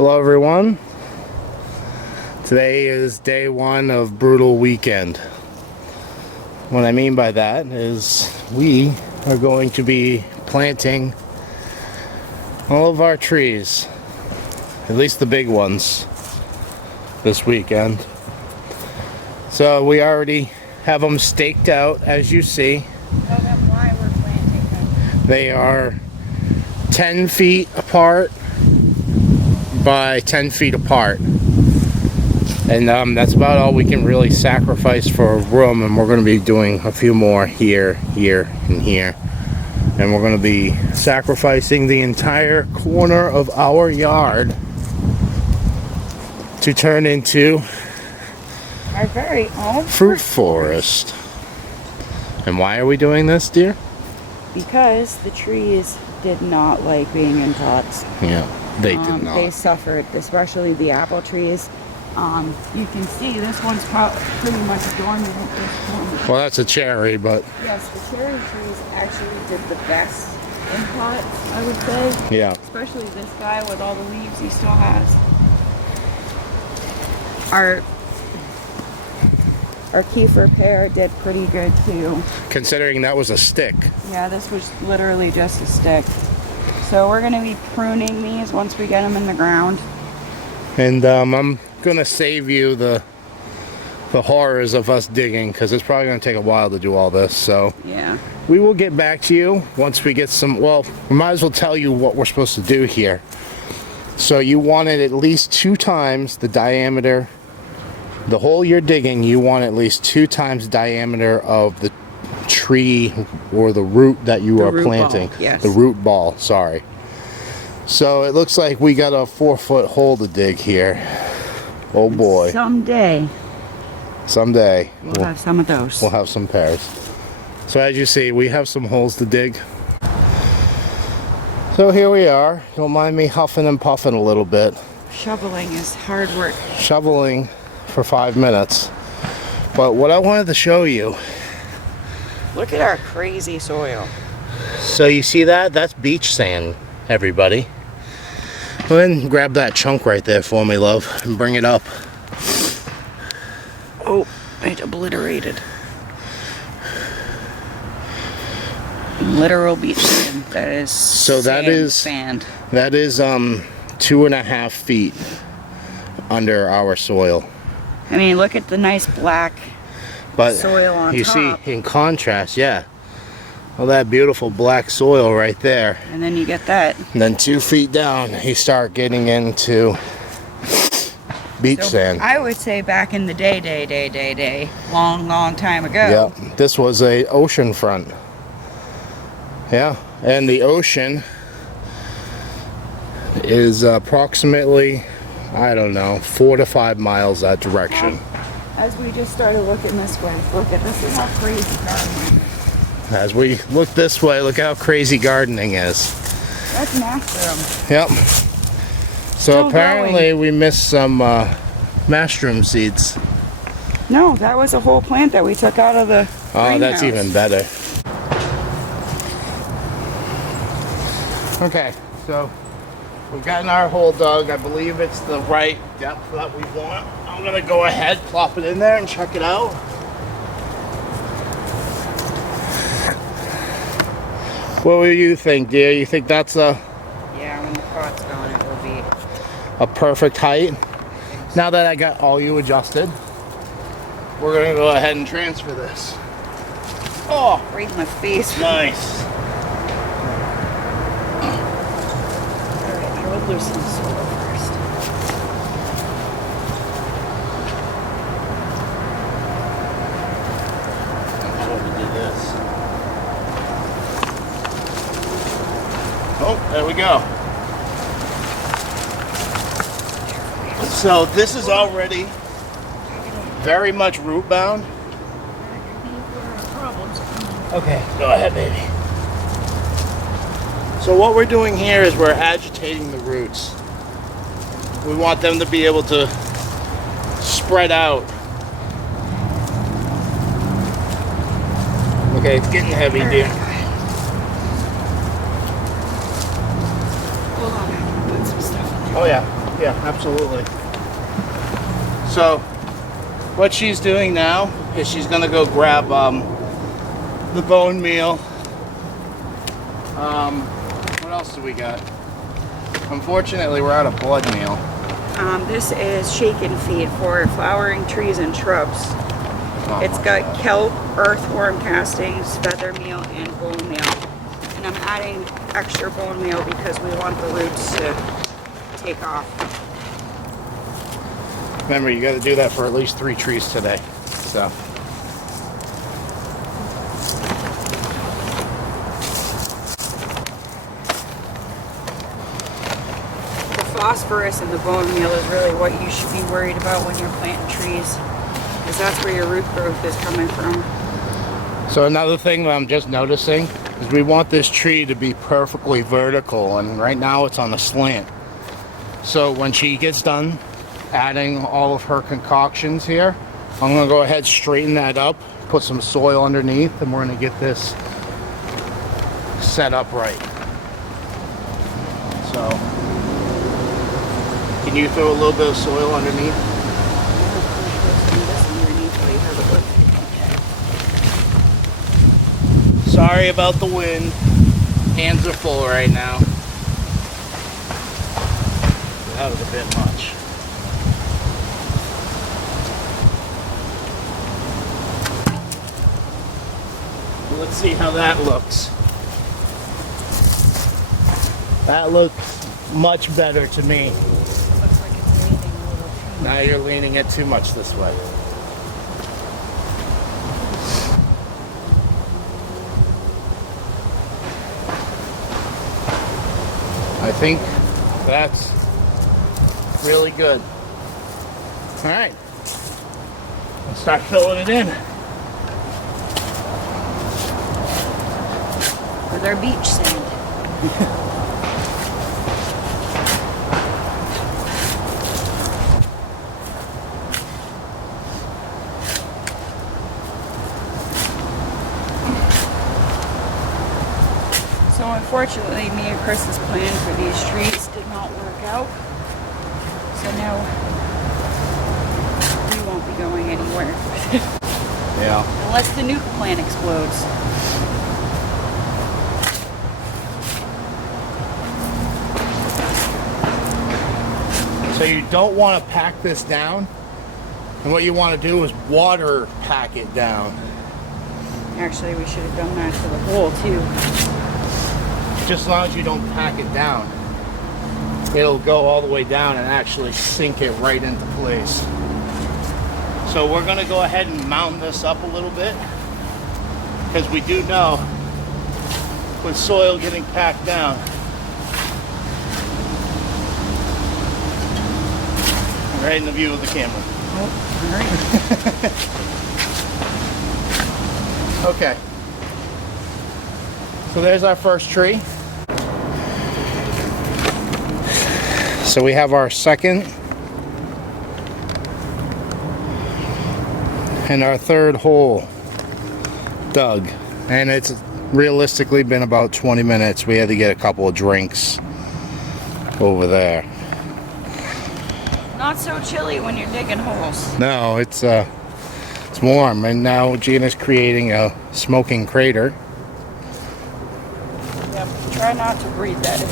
Hello everyone. Today is day one of Brutal Weekend. What I mean by that is we are going to be planting all of our trees, at least the big ones, this weekend. So we already have them staked out, as you see. Tell them why we're planting them. They are 10 feet apart by 10 feet apart. And that's about all we can really sacrifice for room, and we're going to be doing a few more here, here, and here. And we're going to be sacrificing the entire corner of our yard to turn into Our very own fruit forest. And why are we doing this, dear? Because the trees did not like being in pots. Yeah, they did not. They suffered, especially the apple trees. You can see this one's pretty much dormant at this point. Well, that's a cherry, but Yes, the cherry trees actually did the best in pots, I would say. yeah. Especially this guy with all the leaves he still has. Our kefir pear did pretty good too. Considering that was a stick. Yeah, this was literally just a stick. So we're going to be pruning these once we get them in the ground. And I'm gonna save you the horrors of us digging, because it's probably gonna take a while to do all this. So Yeah. we will get back to you once we get some. Well, we might as well tell you what we're supposed to do here. So you want it at least 2 times the diameter. The hole you're digging, you want at least 2 times the diameter of the tree or the root that you are root planting. ball, yes. The root ball, sorry. So it looks like we got a 4-foot hole to dig here. Oh boy. Someday Someday we'll have some of those. we'll have some pears. So as you see, we have some holes to dig. So here we are. Don't mind me huffing and puffing a little bit. Shoveling is hard work. Shoveling for 5 minutes. But what I wanted to show you. Look at our crazy soil. So you see that? That's beach sand, everybody. Go ahead and grab that chunk right there for me, love, and bring it up. Oh, it's obliterated. Literal beach sand. That is So that sand, is sand. That is 2.5 feet under our soil. I mean, look at the nice black But soil on you top. see, in contrast, yeah, all that beautiful black soil right there. And then you get that. And then 2 feet down, you start getting into beach sand. I would say back in the day, long time ago. Yeah, this was a ocean front. Yeah, and the ocean is approximately, I don't know, 4 to 5 miles that direction. As we just started looking this way, look at this is how crazy gardening is. As we look this way, look how crazy gardening is. That's mushroom. Yep. So Still apparently we missed some mushroom seeds. No, that was a whole plant that we took out of the Oh, that's greenhouse. even better. Okay, so we've gotten our hole dug. I believe it's the right depth that we want. I'm gonna go ahead, plop it in there and check it out. What do you think, dear? You think that's Yeah, when the pot's going, it will be. a perfect height? Now that I got all you adjusted, we're gonna go ahead and transfer this. Oh, Right in the face. nice. Alright, I will loosen the soil first. I'm sure we did this. Oh, there we go. So this is already very much root bound. Okay, go ahead, baby. So what we're doing here is we're agitating the roots. We want them to be able to spread out. Okay, it's getting heavy, dear. Hold on, I can put some stuff in there. Oh yeah. Yeah, absolutely. So, what she's doing now is she's gonna go grab the bone meal. What else do we got? Unfortunately, we're out of blood meal. This is shake and feed for flowering trees and shrubs. It's got kelp, earthworm castings, feather meal, and bone meal. And I'm adding extra bone meal because we want the roots to take off. Remember, you got to do that for at least 3 trees today. So. Phosphorus in the bone meal is really what you should be worried about when you're planting trees, because that's where your root growth is coming from. So another thing that I'm just noticing is we want this tree to be perfectly vertical, and right now it's on a slant. So when she gets done adding all of her concoctions here, I'm going to go ahead, straighten that up, put some soil underneath, and we're going to get this set up right. So can you throw a little bit of soil underneath? Sorry about the wind. Hands are full right now. That was a bit much. Let's see how that looks. That looks much better to me. Looks like it's leaning a little. Now you're leaning it too much this way. I think that's really good. All right, let's start filling it in. With our beach sand. So unfortunately, me and Chris's plan for these trees did not work out. So now we won't be going anywhere. Yeah. Unless the nuke plan explodes. So you don't want to pack this down, and what you want to do is water pack it down. Actually, we should have done that for the hole too. Just as long as you don't pack it down, it'll go all the way down and actually sink it right into place. So we're going to go ahead and mound this up a little bit, because we do know with soil getting packed down, right in the view of the camera. Oh, all right. Okay. So there's our first tree. So we have our second and our third hole dug. And it's realistically been about 20 minutes. We had to get a couple of drinks over there. Not so chilly when you're digging holes. No, it's warm, and now Gina's creating a smoking crater. Yep. Try not to breathe that in.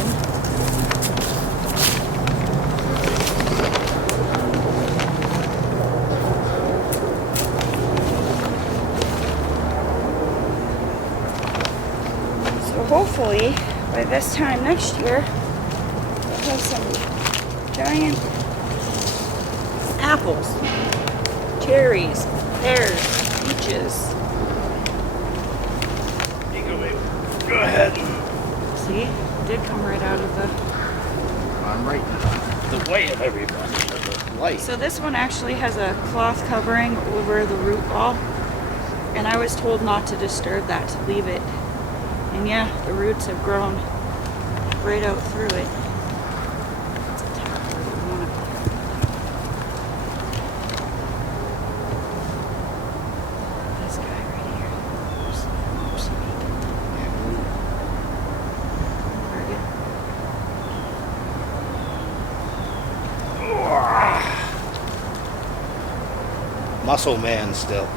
So hopefully by this time next year we'll have some giant apples, cherries, pears, peaches. You go, baby. Go ahead. See, it did come right out of the... I'm right the way of everybody. The light. So this one actually has a cloth covering over the root ball, and I was told not to disturb that, to leave it. And yeah, the roots have grown right out through it. It's a taproot, one up there. This guy right here. Oops. Target. muscle man still. So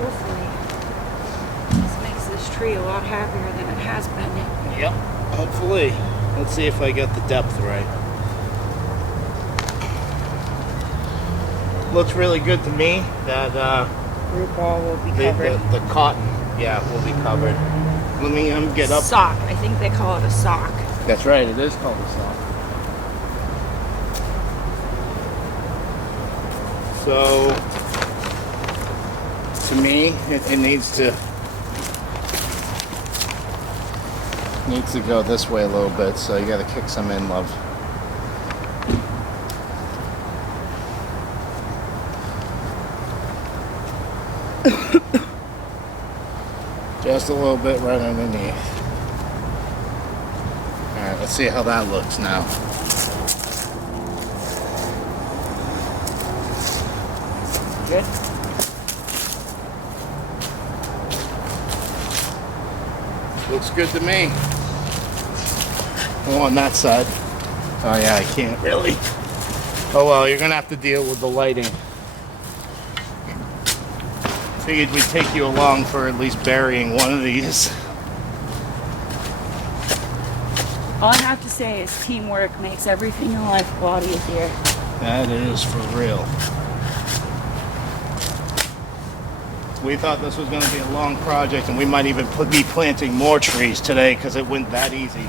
hopefully this makes this tree a lot happier than it has been. Yep. Hopefully. Let's see if I get the depth right. Looks really good to me. That Root ball will be covered. the cotton, yeah, will be covered. Let me get up. Sock. I think they call it a sock. That's right. It is called a sock. So, to me, it needs to go this way a little bit. So you got to kick some in, love. Just a little bit right underneath. Alright, let's see how that looks now. Good. Looks good to me. Oh, on that side. Oh yeah, I can't really. Oh well, you're gonna have to deal with the lighting. Figured we'd take you along for at least burying one of these. All I have to say is teamwork makes everything in life a lot easier. That is for real. We thought this was going to be a long project, and we might even be planting more trees today because it went that easy.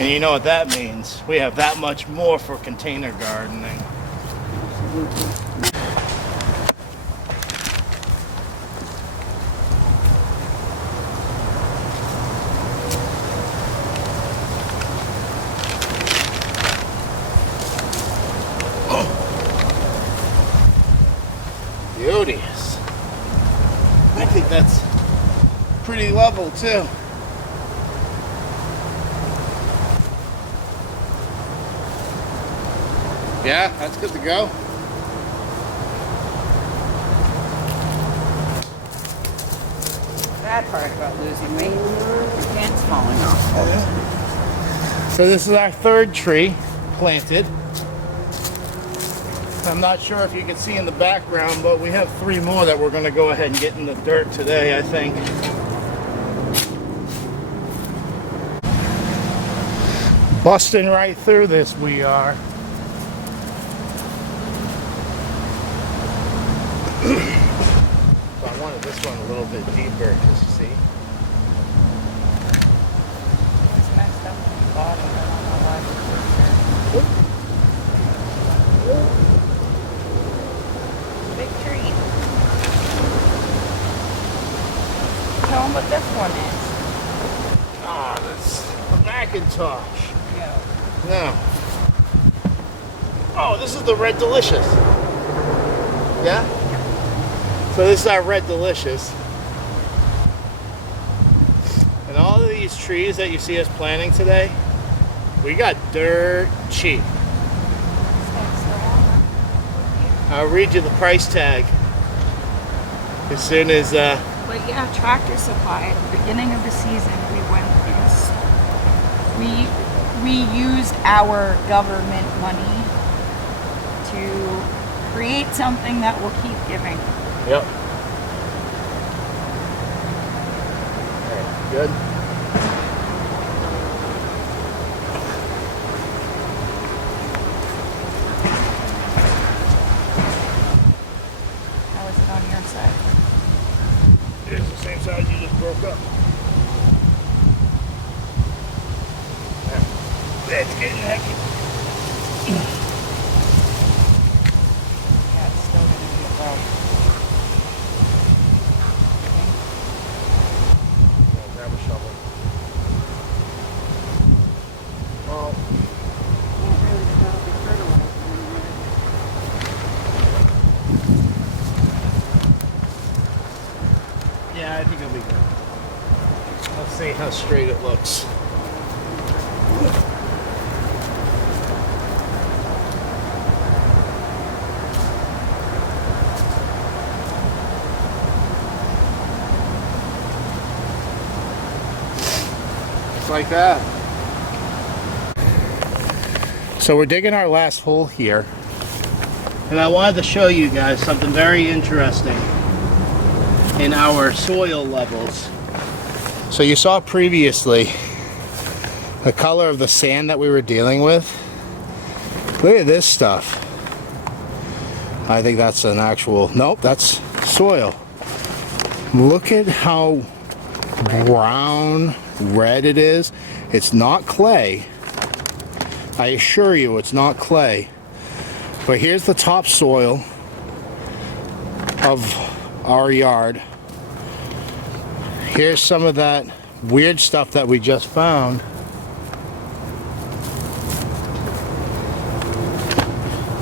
And you know what that means? We have that much more for container gardening. Beauteous. I think that's pretty level too. Yeah, that's good to go. Bad part about losing weight, your pants falling off all the time. So this is our third tree planted. I'm not sure if you can see in the background, but we have 3 more that we're going to go ahead and get in the dirt today, I think. Busting right through this we are. So I wanted this one a little bit deeper, just to see. It's messed up on the bottom. I don't know why. Big tree. Tell them what this one is. Ah, that's a Macintosh. Yeah. No. Oh, this is the Red Delicious. Yeah? So this is our Red Delicious. And all of these trees that you see us planting today, we got dirt cheap. I'll read you the price tag as soon as But yeah, Tractor Supply at the beginning of the season, we used our government money to create something that will keep giving. Yep. Alright, good. How is it on your side? It's the same side you just broke up. That's getting heavy. Yeah, it's still gonna be a problem. Yeah, grab a shovel. Well, Can't really tell the fertilizer anymore. yeah, I think it'll be good. Let's see how straight it looks. Just like that. So we're digging our last hole here. And I wanted to show you guys something very interesting in our soil levels. So you saw previously the color of the sand that we were dealing with. Look at this stuff. I think that's an actual, nope, that's soil. Look at how brown, red it is. It's not clay. I assure you it's not clay. But here's the topsoil of our yard. Here's some of that weird stuff that we just found.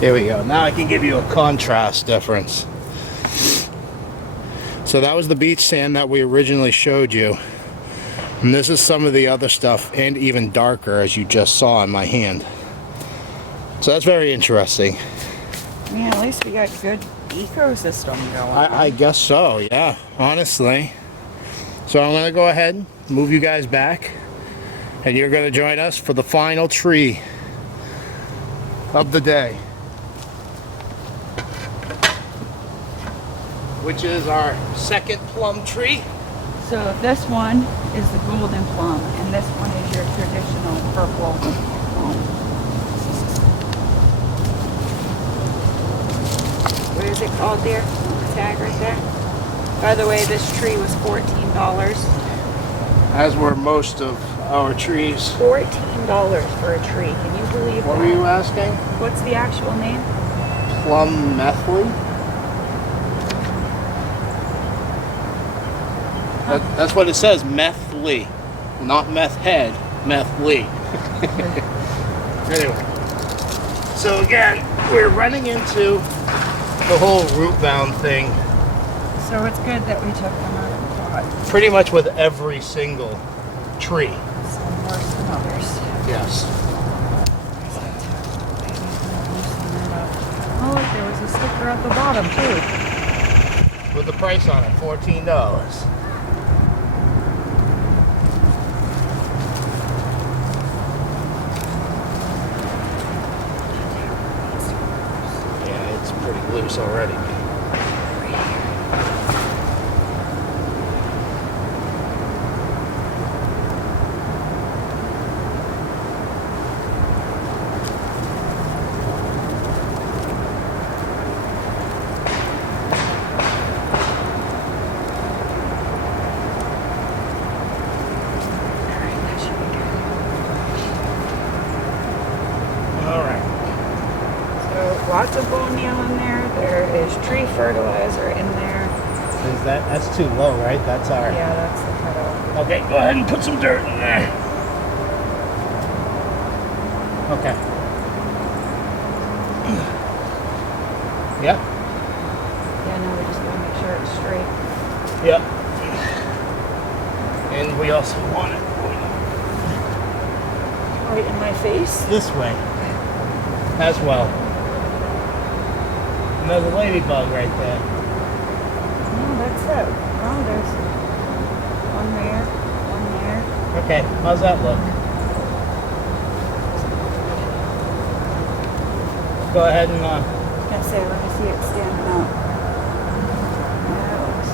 There we go. Now I can give you a contrast difference. So that was the beach sand that we originally showed you. And this is some of the other stuff, and even darker, as you just saw in my hand. So that's very interesting. Yeah, at least we got good ecosystem going. I guess so, yeah, honestly. So I'm going to go ahead, move you guys back, and you're going to join us for the final tree of the day, which is our second plum tree. So this one is the golden plum, and this one is your traditional purple plum. What is it called there? On the tag right there. By the way, this tree was $14. As were most of our trees. $14 for a tree. Can you believe that? What were you asking? What's the actual name? Plum methley? That's what it says, methley. Not meth head, methley. Anyway. So again, we're running into the whole root bound thing So it's good that we took them out of the pot. pretty much with every single tree. Some worse than others. Yes. Oh, look, there was a sticker at the bottom too. With the price on it, $14. Yeah, it's pretty loose already. Lots of bone meal in there. There is tree fertilizer in there. Is that's too low, right? That's our... Yeah, that's the cutoff. Okay, go ahead and put some dirt in there. Okay. Yep. Yeah, no, we just gotta make sure it's straight. Yep. And we also want it Right in my face. this way as well. Another ladybug right there. No, that's it. Oh, there's one there, one there. Okay, how's that look? Go ahead and I was gonna say, let me see it standing up. Yeah, it looks.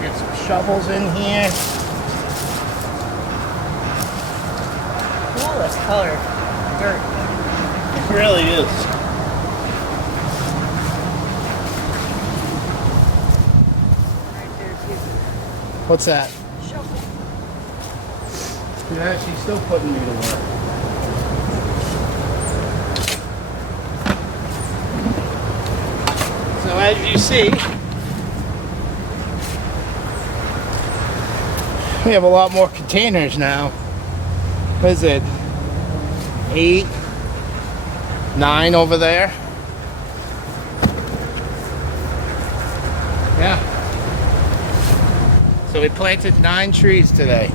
get some shovels in here. Cool, it's colored dirt. It really is. Right there, too. What's that? Shovel. Yeah, she's still putting me to work. So as you see, we have a lot more containers now. What is it? 8, 9 over there. Yeah. So we planted 9 trees today.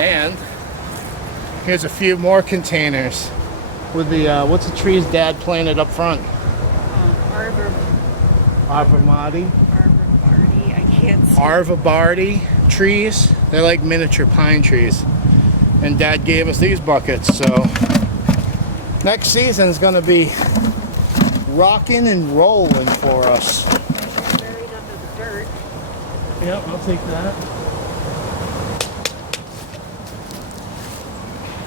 And here's a few more containers with the what's the trees Dad planted up front? Arborvitae. Arborvitae. I can't see. Arborvitae trees. They're like miniature pine trees. And Dad gave us these buckets, so next season's gonna be rocking and rolling for us. Buried under the dirt. Yep, I'll take that.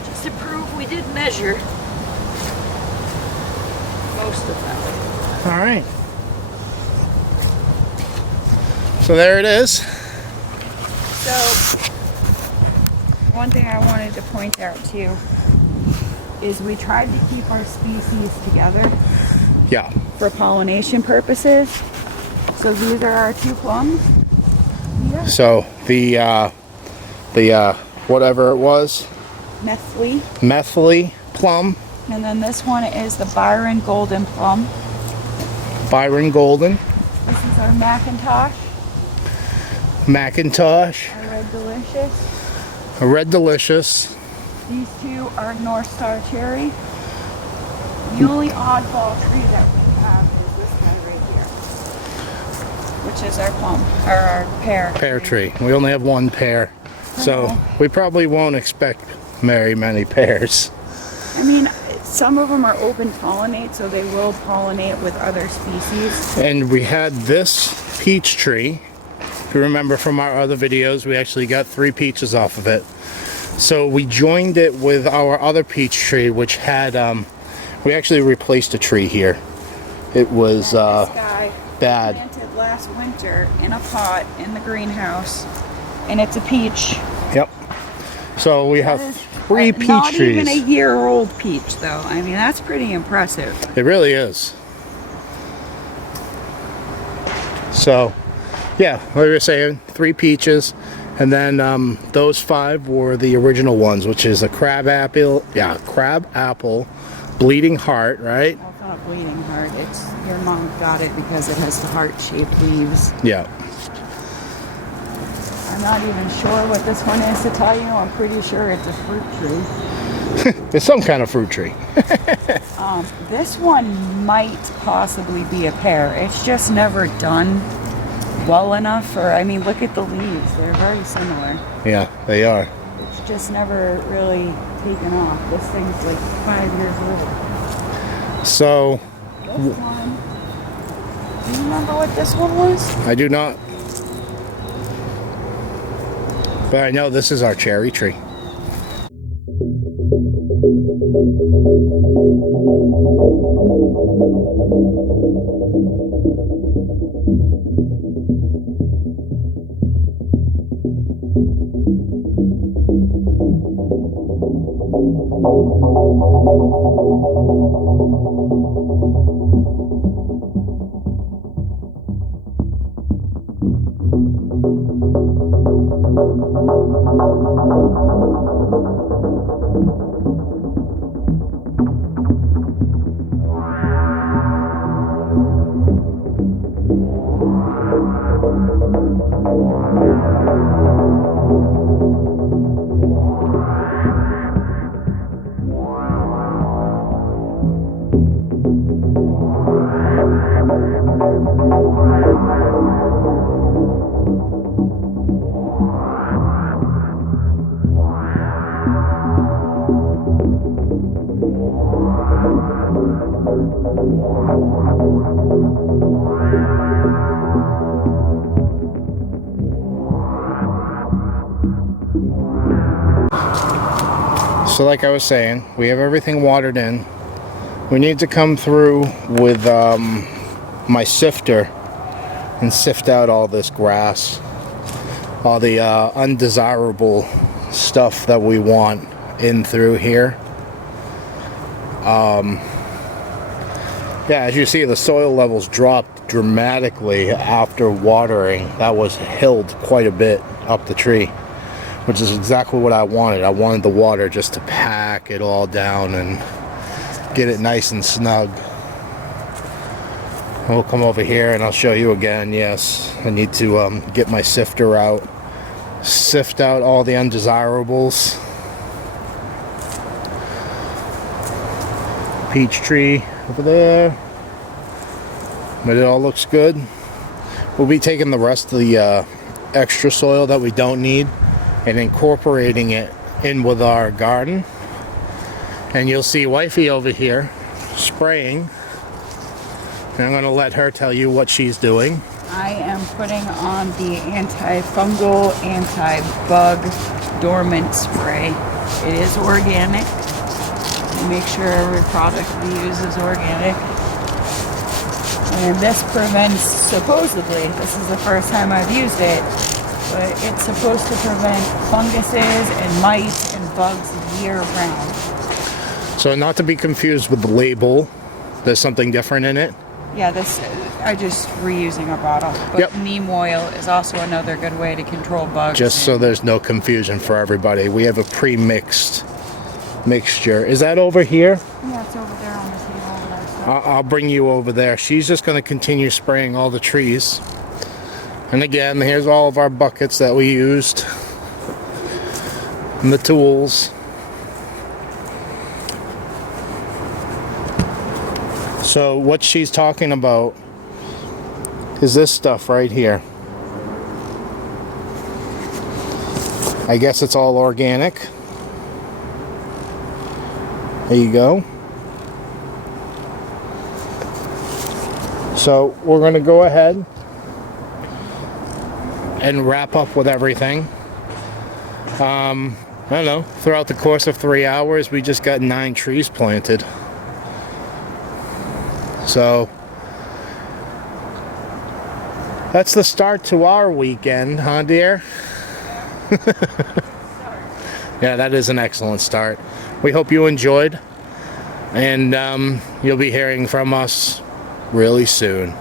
Just to prove we did measure most of them. All right. So there it is. So, one thing I wanted to point out too is we tried to keep our species together Yeah. for pollination purposes. So these are our 2 plums. Yeah. So the whatever it was, Methley. Methley plum, And then this one is the Byron Golden Plum. Byron Golden, This is our Macintosh, Macintosh, our Red Delicious. a Red Delicious. These 2 are North Star Cherry. The only oddball tree that we have is this guy right here, which is our plum, or our pear. Pear tree. We only have 1 pear, so we probably won't expect very many pears. I mean, some of them are open pollinate, so they will pollinate with other species. And we had this peach tree. If you remember from our other videos, we actually got 3 peaches off of it. So we joined it with our other peach tree, which had, we actually replaced a tree here. It was This guy bad. planted last winter in a pot in the greenhouse, and it's a peach. Yep. So we have 3 peach Not trees. even a year-old peach, though. I mean, that's pretty impressive. It really is. So, yeah, like we were saying, 3 peaches, and then those 5 were the original ones, which is a crab apple, bleeding heart, right? Well, it's not a bleeding heart. It's your mom got it because it has the heart-shaped leaves. Yeah. I'm not even sure what this one is to tell you. I'm pretty sure it's a fruit tree. It's some kind of fruit tree. This one might possibly be a pear. It's just never done well enough for, I mean, look at the leaves. They're very similar. Yeah, they are. It's just never really taken off. This thing's like 5 years old. So, This one, do you remember what this one was? I do not. But I know this is our cherry tree. So like I was saying, we have everything watered in. We need to come through with my sifter and sift out all this grass, all the undesirable stuff that we want in through here. Yeah, as you see, the soil levels dropped dramatically after watering. That was hilled quite a bit up the tree, which is exactly what I wanted. I wanted the water just to pack it all down and get it nice and snug. We'll come over here and I'll show you again. Yes, I need to get my sifter out sift out all the undesirables. Peach tree over there, but it all looks good. We'll be taking the rest of the extra soil that we don't need and incorporating it in with our garden. And you'll see wifey over here spraying, and I'm going to let her tell you what she's doing. I am putting on the antifungal, anti-bug dormant spray. It is organic. We make sure every product we use is organic. And this prevents, supposedly, this is the first time I've used it, but it's supposed to prevent funguses and mites and bugs year round. So not to be confused with the label, there's something different in it. Yeah, this, I just reusing a bottle. But Yep. neem oil is also another good way to control bugs. Just so there's no confusion for everybody, we have a pre-mixed mixture. Is that over here? Yeah, it's over there on the table with our stuff. I'll bring you over there. She's just going to continue spraying all the trees. And again, here's all of our buckets that we used. And the tools. So what she's talking about is this stuff right here. I guess it's all organic. There you go. So we're going to go ahead and wrap up with everything. I don't know, throughout the course of 3 hours, we just got 9 trees planted. So that's the start to our weekend, huh, dear? Yeah, that is an excellent start. We hope you enjoyed, and you'll be hearing from us really soon.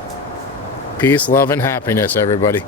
Peace, love, and happiness, everybody.